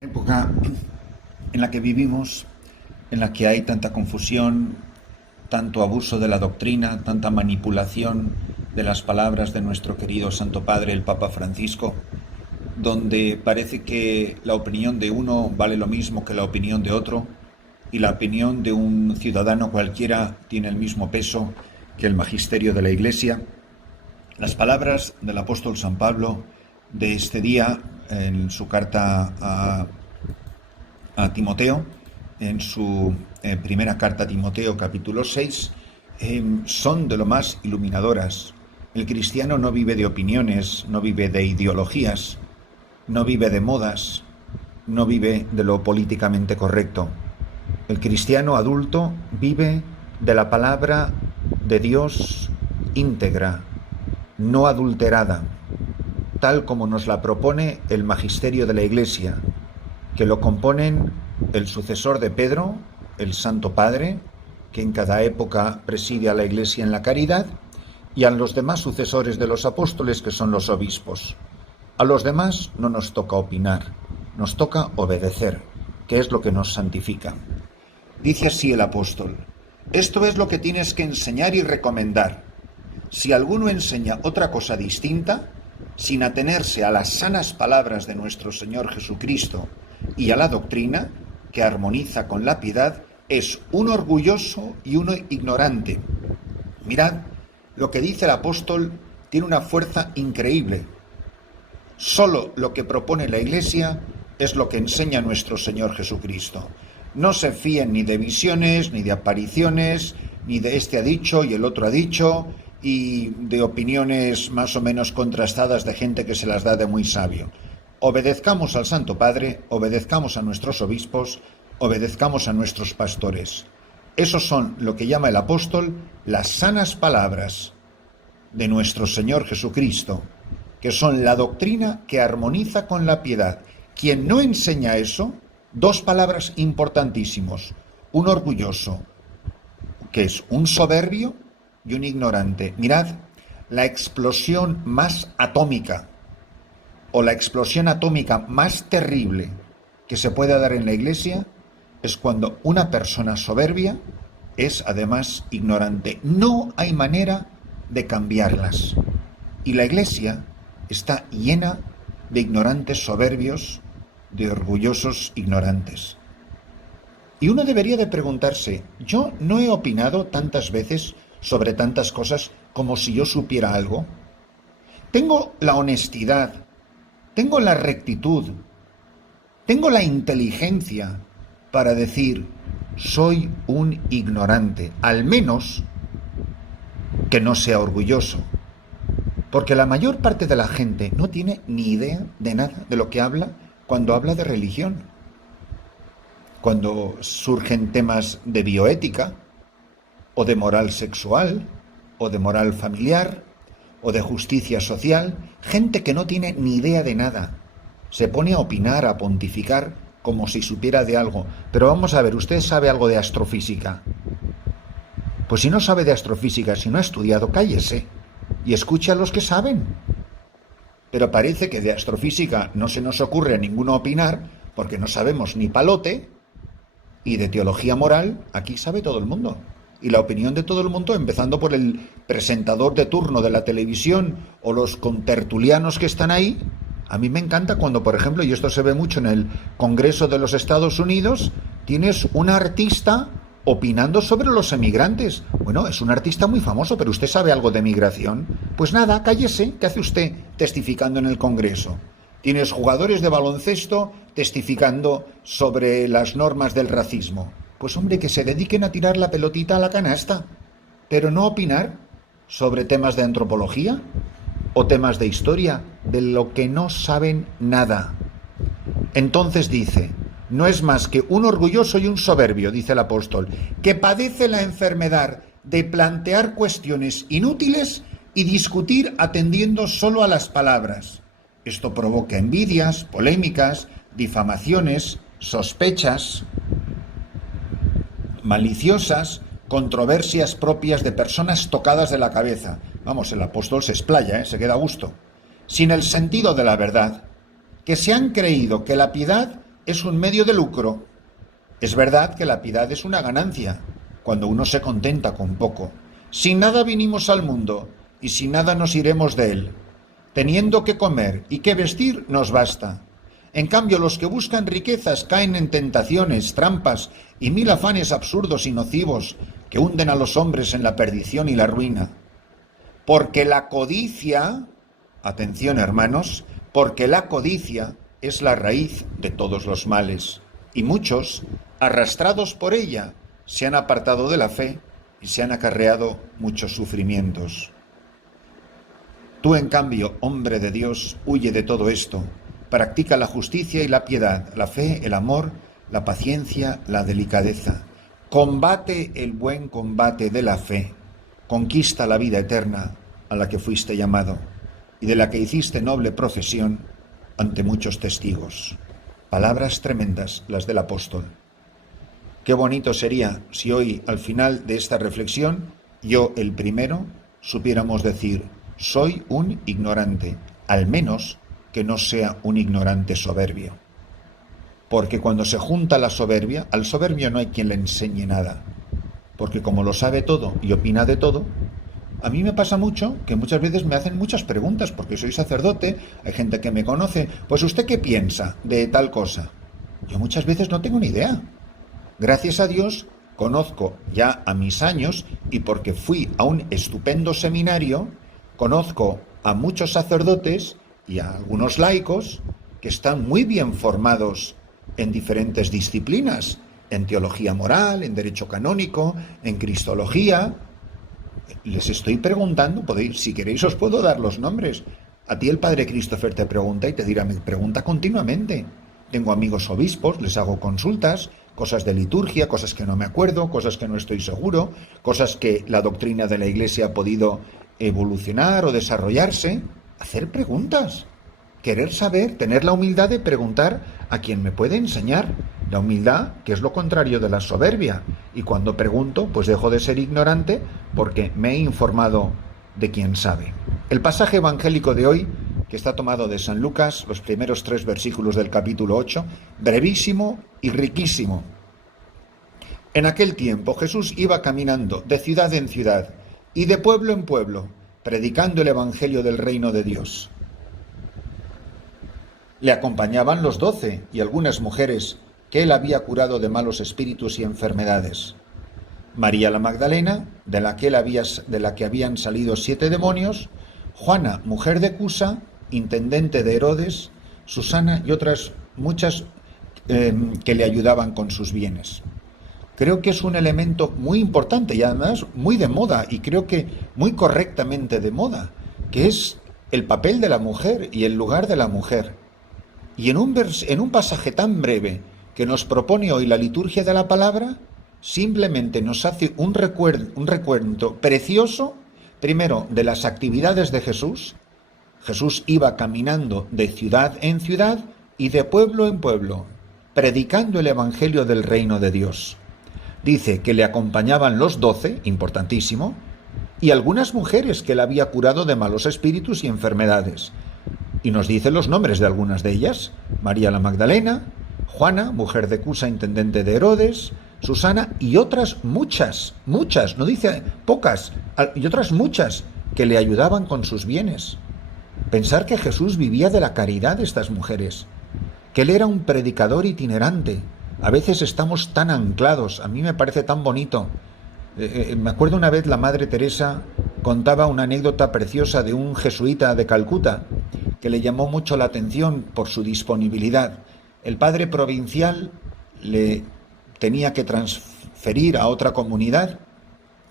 Época en la que vivimos, en la que hay tanta confusión, tanto abuso de la doctrina, tanta manipulación de las palabras de nuestro querido Santo Padre, el Papa Francisco, donde parece que la opinión de uno vale lo mismo que la opinión de otro, y la opinión de un ciudadano cualquiera tiene el mismo peso que el magisterio de la Iglesia. Las palabras del apóstol San Pablo de este día en su carta a Timoteo, en su primera carta a Timoteo, capítulo 6, son de lo más iluminadoras. El cristiano no vive de opiniones, no vive de ideologías, no vive de modas, no vive de lo políticamente correcto. El cristiano adulto vive de la palabra de Dios íntegra, no adulterada, tal como nos la propone el magisterio de la Iglesia, que lo componen el sucesor de Pedro, el Santo Padre, que en cada época preside a la Iglesia en la caridad, y a los demás sucesores de los apóstoles, que son los obispos. A los demás no nos toca opinar, nos toca obedecer, que es lo que nos santifica. Dice así el apóstol: esto es lo que tienes que enseñar y recomendar. Si alguno enseña otra cosa distinta, sin atenerse a las sanas palabras de nuestro Señor Jesucristo y a la doctrina, que armoniza con la piedad, es un orgulloso y uno ignorante. Mirad, lo que dice el apóstol tiene una fuerza increíble. Solo lo que propone la Iglesia es lo que enseña nuestro Señor Jesucristo. No se fíen ni de visiones, ni de apariciones, ni de este ha dicho y el otro ha dicho, y de opiniones más o menos contrastadas de gente que se las da de muy sabio. Obedezcamos al Santo Padre, obedezcamos a nuestros obispos, obedezcamos a nuestros pastores. Esos son lo que llama el apóstol las sanas palabras de nuestro Señor Jesucristo, que son la doctrina que armoniza con la piedad. Quien no enseña eso, dos palabras importantísimos: un orgulloso, que es un soberbio, y un ignorante. Mirad, la explosión más atómica o la explosión atómica más terrible que se puede dar en la Iglesia es cuando una persona soberbia es además ignorante. No hay manera de cambiarlas. Y la Iglesia está llena de ignorantes soberbios, de orgullosos ignorantes. Y uno debería de preguntarse: yo no he opinado tantas veces sobre tantas cosas como si yo supiera algo. Tengo la honestidad, tengo la rectitud, tengo la inteligencia para decir: soy un ignorante, al menos que no sea orgulloso. Porque la mayor parte de la gente no tiene ni idea de nada de lo que habla cuando habla de religión. Cuando surgen temas de bioética, o de moral sexual, o de moral familiar, o de justicia social, gente que no tiene ni idea de nada se pone a opinar, a pontificar, como si supiera de algo. Pero vamos a ver, ¿usted sabe algo de astrofísica? Pues si no sabe de astrofísica, si no ha estudiado, cállese y escuche a los que saben. Pero parece que de astrofísica no se nos ocurre a ninguno opinar, porque no sabemos ni palote, y de teología moral aquí sabe todo el mundo. Y la opinión de todo el mundo, empezando por el presentador de turno de la televisión o los contertulianos que están ahí. A mí me encanta cuando, por ejemplo, y esto se ve mucho en el Congreso de los Estados Unidos, tienes un artista opinando sobre los emigrantes. Bueno, es un artista muy famoso, pero ¿usted sabe algo de migración? Pues nada, cállese. ¿Qué hace usted testificando en el Congreso? Tienes jugadores de baloncesto testificando sobre las normas del racismo. Pues hombre, que se dediquen a tirar la pelotita a la canasta, pero no opinar sobre temas de antropología o temas de historia, de lo que no saben nada. Entonces dice: no es más que un orgulloso y un soberbio, dice el apóstol, que padece la enfermedad de plantear cuestiones inútiles y discutir atendiendo solo a las palabras. Esto provoca envidias, polémicas, difamaciones, sospechas maliciosas, controversias propias de personas tocadas de la cabeza. Vamos, el apóstol se explaya, se queda a gusto. Sin el sentido de la verdad, que se han creído que la piedad es un medio de lucro. Es verdad que la piedad es una ganancia, cuando uno se contenta con poco. Sin nada vinimos al mundo, y sin nada nos iremos de él. Teniendo que comer y que vestir nos basta. En cambio, los que buscan riquezas caen en tentaciones, trampas y mil afanes absurdos y nocivos que hunden a los hombres en la perdición y la ruina. Porque la codicia, atención hermanos, porque la codicia es la raíz de todos los males, y muchos, arrastrados por ella, se han apartado de la fe y se han acarreado muchos sufrimientos. Tú, en cambio, hombre de Dios, huye de todo esto, practica la justicia y la piedad, la fe, el amor, la paciencia, la delicadeza. Combate el buen combate de la fe, conquista la vida eterna a la que fuiste llamado y de la que hiciste noble profesión ante muchos testigos. Palabras tremendas las del apóstol. Qué bonito sería si hoy, al final de esta reflexión, yo, el primero, supiéramos decir: soy un ignorante, al menos que no sea un ignorante soberbio. Porque cuando se junta la soberbia, al soberbio no hay quien le enseñe nada, porque como lo sabe todo y opina de todo, a mí me pasa mucho que muchas veces me hacen muchas preguntas, porque soy sacerdote, hay gente que me conoce, pues ¿usted qué piensa de tal cosa? Yo muchas veces no tengo ni idea. Gracias a Dios conozco ya a mis años, y porque fui a un estupendo seminario, conozco a muchos sacerdotes y a algunos laicos que están muy bien formados en diferentes disciplinas, en teología moral, en derecho canónico, en cristología. Les estoy preguntando, si queréis os puedo dar los nombres. A ti el padre Christopher te pregunta y te dirá, me pregunta continuamente. Tengo amigos obispos, les hago consultas, cosas de liturgia, cosas que no me acuerdo, cosas que no estoy seguro, cosas que la doctrina de la Iglesia ha podido evolucionar o desarrollarse. Hacer preguntas, querer saber, tener la humildad de preguntar a quien me puede enseñar. La humildad, que es lo contrario de la soberbia. Y cuando pregunto, pues dejo de ser ignorante porque me he informado de quien sabe. El pasaje evangélico de hoy, que está tomado de San Lucas, los primeros 3 versículos del capítulo 8, brevísimo y riquísimo. En aquel tiempo Jesús iba caminando de ciudad en ciudad y de pueblo en pueblo, predicando el evangelio del reino de Dios. Le acompañaban los 12 y algunas mujeres que él había curado de malos espíritus y enfermedades. María la Magdalena, de la que habían salido 7 demonios, Juana, mujer de Cusa, intendente de Herodes, Susana y otras muchas que le ayudaban con sus bienes. Creo que es un elemento muy importante y además muy de moda, y creo que muy correctamente de moda, que es el papel de la mujer y el lugar de la mujer. Y en un pasaje tan breve que nos propone hoy la liturgia de la palabra, simplemente nos hace un recuento precioso, primero, de las actividades de Jesús. Jesús iba caminando de ciudad en ciudad y de pueblo en pueblo, predicando el evangelio del reino de Dios. Dice que le acompañaban los 12, importantísimo, y algunas mujeres que él había curado de malos espíritus y enfermedades. Y nos dice los nombres de algunas de ellas: María la Magdalena, Juana, mujer de Cusa, intendente de Herodes, Susana y otras muchas, no dice pocas, y otras muchas que le ayudaban con sus bienes. Pensar que Jesús vivía de la caridad de estas mujeres, que él era un predicador itinerante. A veces estamos tan anclados, a mí me parece tan bonito. Me acuerdo una vez la Madre Teresa contaba una anécdota preciosa de un jesuita de Calcuta que le llamó mucho la atención por su disponibilidad. El padre provincial le tenía que transferir a otra comunidad,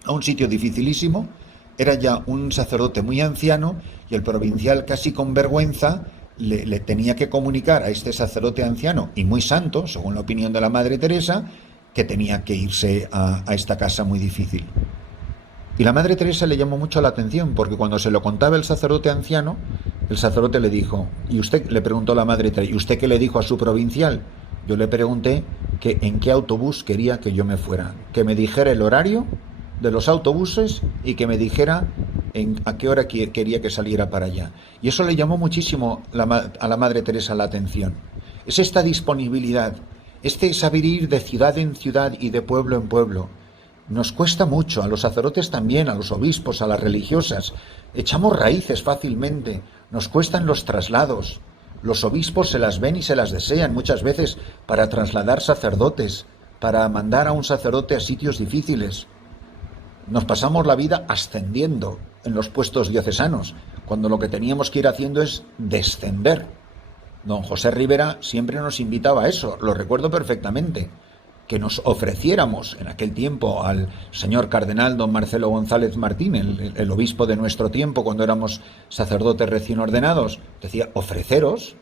a un sitio dificilísimo. Era ya un sacerdote muy anciano y el provincial, casi con vergüenza, le tenía que comunicar a este sacerdote anciano y muy santo, según la opinión de la Madre Teresa, que tenía que irse a esta casa muy difícil. Y la Madre Teresa le llamó mucho la atención, porque cuando se lo contaba el sacerdote anciano, el sacerdote le dijo, y usted, le preguntó la Madre Teresa, ¿y usted qué le dijo a su provincial? Yo le pregunté que en qué autobús quería que yo me fuera, que me dijera el horario de los autobuses y que me dijera a qué hora quería que saliera para allá. Y eso le llamó muchísimo a la Madre Teresa la atención. es esta disponibilidad, este saber ir de ciudad en ciudad y de pueblo en pueblo. Nos cuesta mucho, a los sacerdotes también, a los obispos, a las religiosas. Echamos raíces fácilmente, nos cuestan los traslados. Los obispos se las ven y se las desean muchas veces para trasladar sacerdotes, para mandar a un sacerdote a sitios difíciles. Nos pasamos la vida ascendiendo en los puestos diocesanos, cuando lo que teníamos que ir haciendo es descender. Don José Rivera siempre nos invitaba a eso, lo recuerdo perfectamente, que nos ofreciéramos en aquel tiempo al señor cardenal don Marcelo González Martín, el obispo de nuestro tiempo, cuando éramos sacerdotes recién ordenados, decía, ofreceros.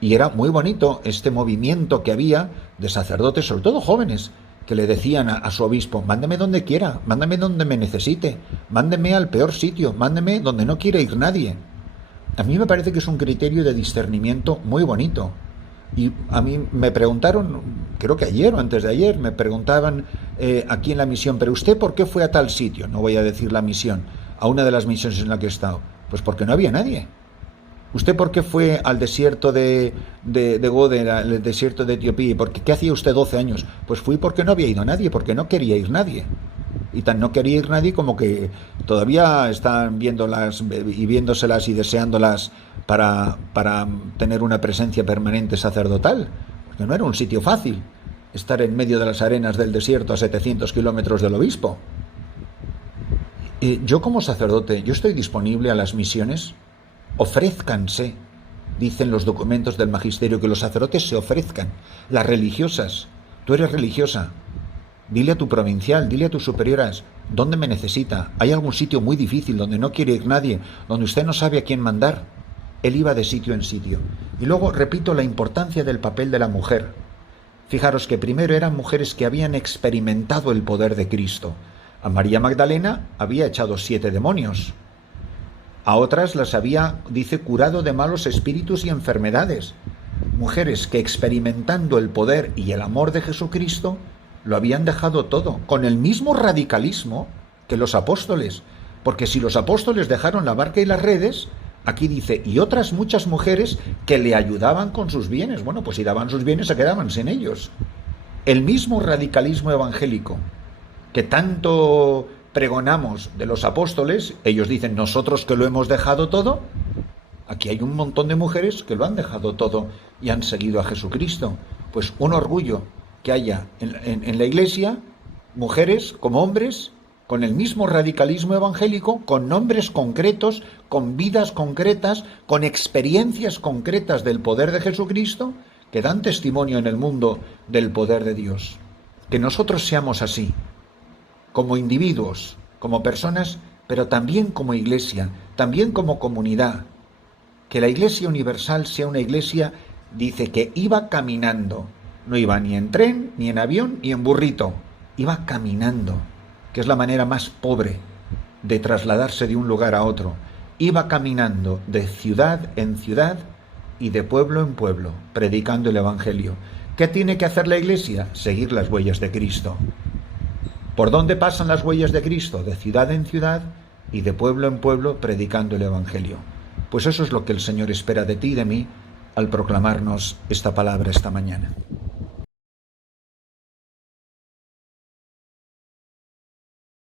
Y era muy bonito este movimiento que había de sacerdotes, sobre todo jóvenes, que le decían a su obispo, mándeme donde quiera, mándeme donde me necesite, mándeme al peor sitio, mándeme donde no quiera ir nadie. A mí me parece que es un criterio de discernimiento muy bonito. Y a mí me preguntaron, creo que ayer o antes de ayer, me preguntaban aquí en la misión, ¿pero usted por qué fue a tal sitio? No voy a decir la misión, a una de las misiones en la que he estado. Pues porque no había nadie. ¿Usted por qué fue al desierto de Gode, al desierto de Etiopía? ¿Qué hacía usted 12 años? Pues fui porque no había ido nadie, porque no quería ir nadie. Y tan no quería ir nadie como que todavía están viéndolas y viéndoselas y deseándolas para tener una presencia permanente sacerdotal. Porque no era un sitio fácil estar en medio de las arenas del desierto a 700 kilómetros del obispo. Yo como sacerdote, yo estoy disponible a las misiones. Ofrézcanse, dicen los documentos del magisterio, que los sacerdotes se ofrezcan. Las religiosas, tú eres religiosa, dile a tu provincial, dile a tus superioras, ¿dónde me necesita? ¿Hay algún sitio muy difícil donde no quiere ir nadie, donde usted no sabe a quién mandar? Él iba de sitio en sitio. Y luego, repito, la importancia del papel de la mujer. Fijaros que primero eran mujeres que habían experimentado el poder de Cristo. A María Magdalena había echado 7 demonios. A otras las había, dice, curado de malos espíritus y enfermedades. Mujeres que experimentando el poder y el amor de Jesucristo lo habían dejado todo, con el mismo radicalismo que los apóstoles. Porque si los apóstoles dejaron la barca y las redes, aquí dice, y otras muchas mujeres que le ayudaban con sus bienes. Bueno, pues si daban sus bienes se quedaban sin ellos. El mismo radicalismo evangélico que tanto pregonamos de los apóstoles, ellos dicen, nosotros que lo hemos dejado todo. Aquí hay un montón de mujeres que lo han dejado todo y han seguido a Jesucristo. Pues un orgullo que haya en la Iglesia mujeres como hombres con el mismo radicalismo evangélico, con nombres concretos, con vidas concretas, con experiencias concretas del poder de Jesucristo, que dan testimonio en el mundo del poder de Dios. Que nosotros seamos así, como individuos, como personas, pero también como Iglesia, también como comunidad. Que la Iglesia universal sea una Iglesia, dice, que iba caminando. No iba ni en tren, ni en avión, ni en burrito. Iba caminando, que es la manera más pobre de trasladarse de un lugar a otro. Iba caminando de ciudad en ciudad y de pueblo en pueblo, predicando el Evangelio. ¿Qué tiene que hacer la Iglesia? Seguir las huellas de Cristo. ¿Por dónde pasan las huellas de Cristo? De ciudad en ciudad y de pueblo en pueblo, predicando el Evangelio. Pues eso es lo que el Señor espera de ti y de mí al proclamarnos esta palabra esta mañana.